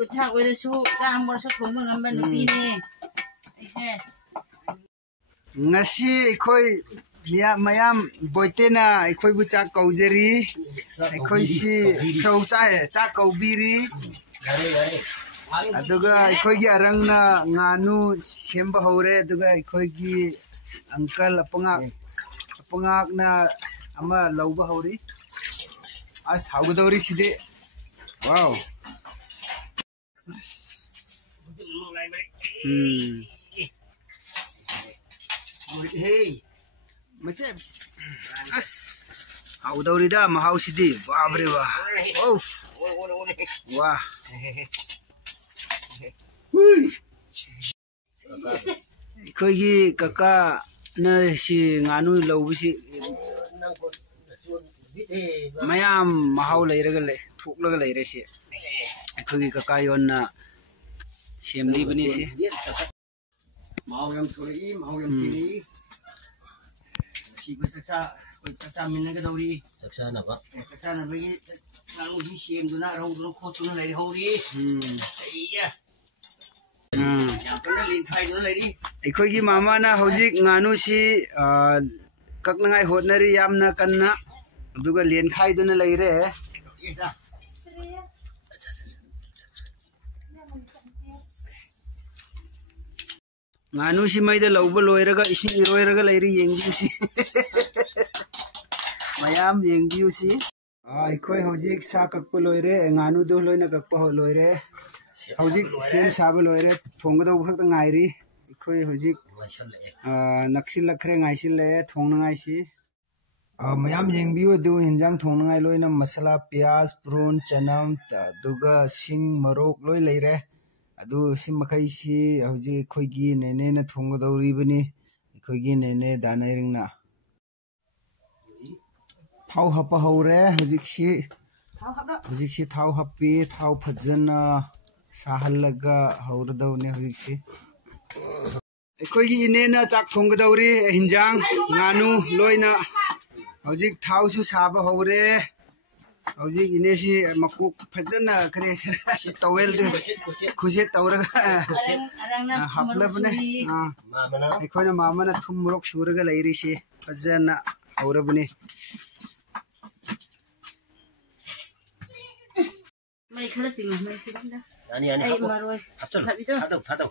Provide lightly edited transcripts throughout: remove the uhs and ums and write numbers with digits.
कुथा ओइरसु चाम वर्ष थोंबा ngamba nupine aise ngasi khoi mayam boitena khoi bu cha kaujeri khoi si chau cha cha kaubiri aduga khoi gi arangna nganu semba hore aduga khoi gi uncle apangak na ama lauba hori as haugadori side wow hey macam as haugadori da mahau sidi babre wa oh wah khoi gi kaka na si nganu laubu si mayam mahau leiraga le thuklaga leire si khoi gi kaka yonna semdi bani si mau yang thori mau yang kiri si baca minna ka dori saksa na bagi nganu hi sem duna rong duna khotun lai hori iya kana lin thai duna lai ri khoi gi mama na hojik nganu si kaknangai hotnari yamna kanna aduga len khai duna leire nganu si mai da lauba loiraga ising iroiraga leiri yengbiu si mayam yengbiu si khoi hojik sa kakpa loire nganu do loina kakpa ho loire hojik sem saba loire thongga do khakta ngairi khoi hojik naksil lakhre ngaisil le thongna ngai si mayam yengbiu do hinjang thongna ngai loina masala pyaz prun chanam duga sing marok loi leire adu sim makai si hauji khoi gi nene na thongga dori bani khoi gi nene danairing na thau hapa hore hauji si thau hapi thau phajana sahalaga haura dawne hauji si khoi gi ine na chak thongga dori hinjang nganu loina hauji thau su saba hore hauji ine si makuk phajana kare si towel de khuset tawraga haplabne khoi mama na thum rok suraga leiri si phajana haurabne mai khala sing mai khinda ani ai maroi thabi to thadau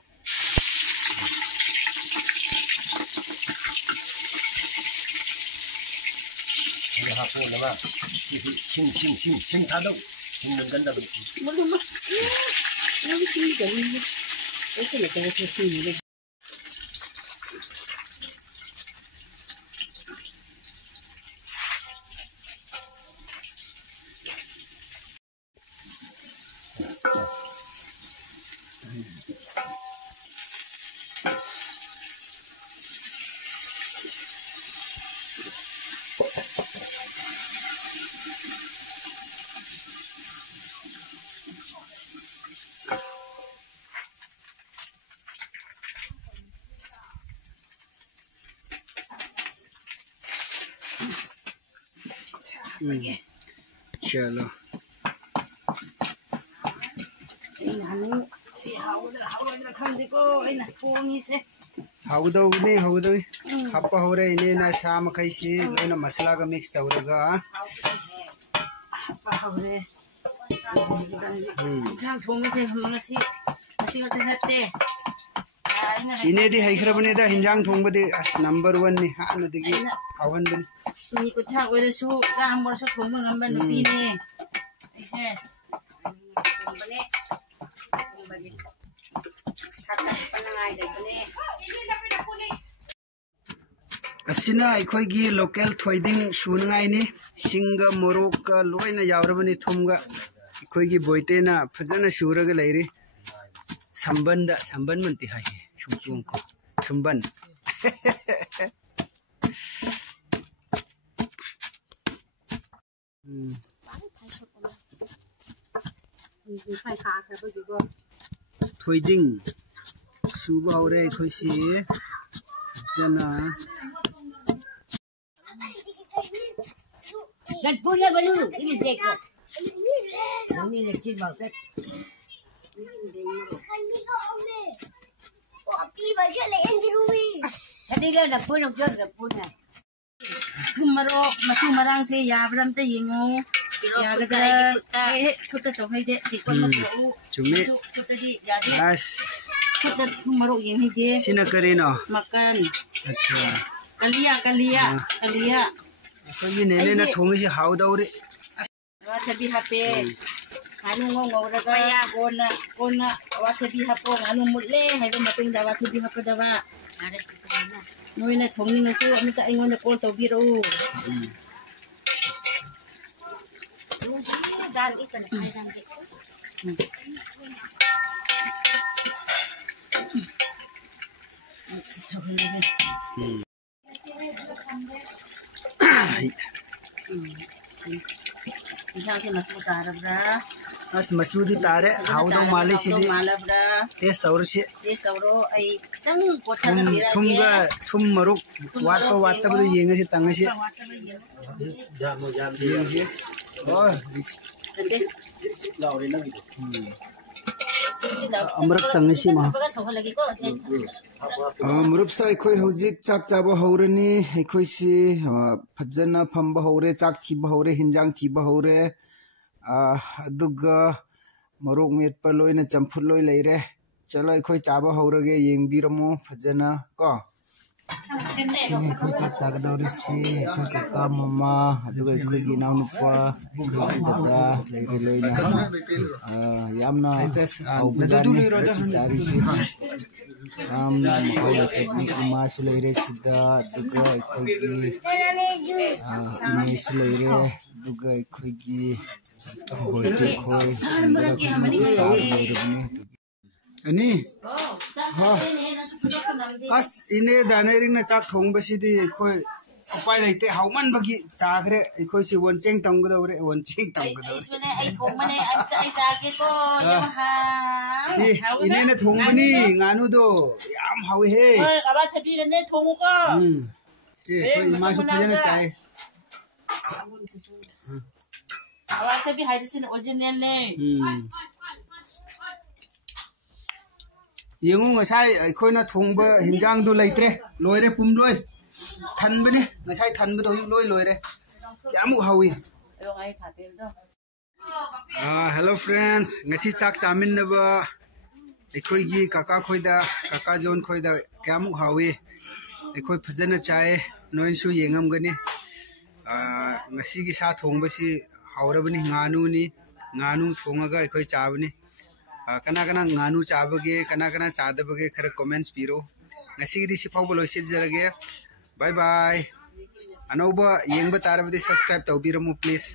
ini hapo lama sing thadau sing nanganda boleh ini sing jadi itu nak kena sini chalo si hauda khandi ko aina phoni se haudo khapa hore ine na sa makai si loina masala ga mix tawraga pa hore jang thongi se mangasi asiga tanatte ine di haikrabane da hinjang thongba de as number 1 ni ha na digi hauhan ben ni kucha oiresu cham वर्ष thongba ngamba nupine aise bane thakta panangai daitane asina ikhoi gi local thoiding sunangai ni singa morok ka loina yawrabani thumga ikhoi gi boitena phajana suraga leiri samban manti hai sumchung ko sumban thoiding suba hore ikhoi si jana Kan punya balu ini dekor. Ini lecin banget. Marok, masuk marang se ya beram te yengo. Ya gara kita tu hai de tikon marok. Cumi. Kita di jadi. Bas. Kita marok yang hai de. Sina karina. Makan. अच्छा. Kalia. कोई नेने ना थोंगे से how दाउरे. Wah tapi HP. Anu ngong raga kona wah tapi HP anu mulle hai ba matung dawa tapi HP dawa. Ada kita. Noi na thongni na so amita ingon na call to biro. Dal ikan ai dang ke. Isang si masuk tarab ra. As masudi tare how दो माले सिदे. Malab ra. Test और से. Tes tauro ai tang kota na bira थुम ke. का थुम मरुक वाट तो येंगे से तंगे से. और अमरक तंगे से मा. मरुप सा कोई हुजिक चाक चाबो हौरनी कोई से फजना फंबो हौरे चाक थीबो हौरे हिंजांग थीबो हौरे अदुगा मरुक मेट पर लोइना चंफुट लोइ लेरे चलो कोई चाबो हौरगे येंगबिरमो फजना को सिने कोई चाक चागदौरे से कोई कक्का मम्मा अदुगा कोई गिनाव नुपा कोई दादा लेरे लोइना यामना औबजानी चारी से कोई अपनी इमा सुलेरे सिद्धा दुगा कोई इमे सुलेरे दुगा कोई बोलते कोई अनि अस इने दानेरिंग ना चाक थोंग बसिदी कोई उपाय लेते हाउमन बगी चागरे कोई से वनचेंग तंगदौरे वनचेंग तंगदौरे इसमें ai thong mane ai jage ko yaha. सी इने ने थोंग बनी गानु दो याम हाउ हे Aba sabi ne thong ko. ये कोई इमा सु पिजन चाय Aba sabi hai bisin original le. येंगो ngасai अखोइना थोंबा हिंजांग दो लेत्रे लोइरे पुम लोइ थनबने ngасai थनब दो लोइ लोइरे यामु हाउई Yo ai thapel do. Hello friends ngasi चाक चामिन नबा अखोइगी काका खोइदा काका जोन खोइदा क्यामु हाउई अखोइ फजन चाय नोइनसु येंगमगनी ngasi gi sa थोंबसी हाउरबनी ngaनु थोंगागा अखोइ चाबनी कना ngaनु चाबगे कना चादबगे खरे कमेंट्स पिरो ngasi di sifaw bolo sirjarage bye bye anauba yengba tarabadi subscribe tawbiramu please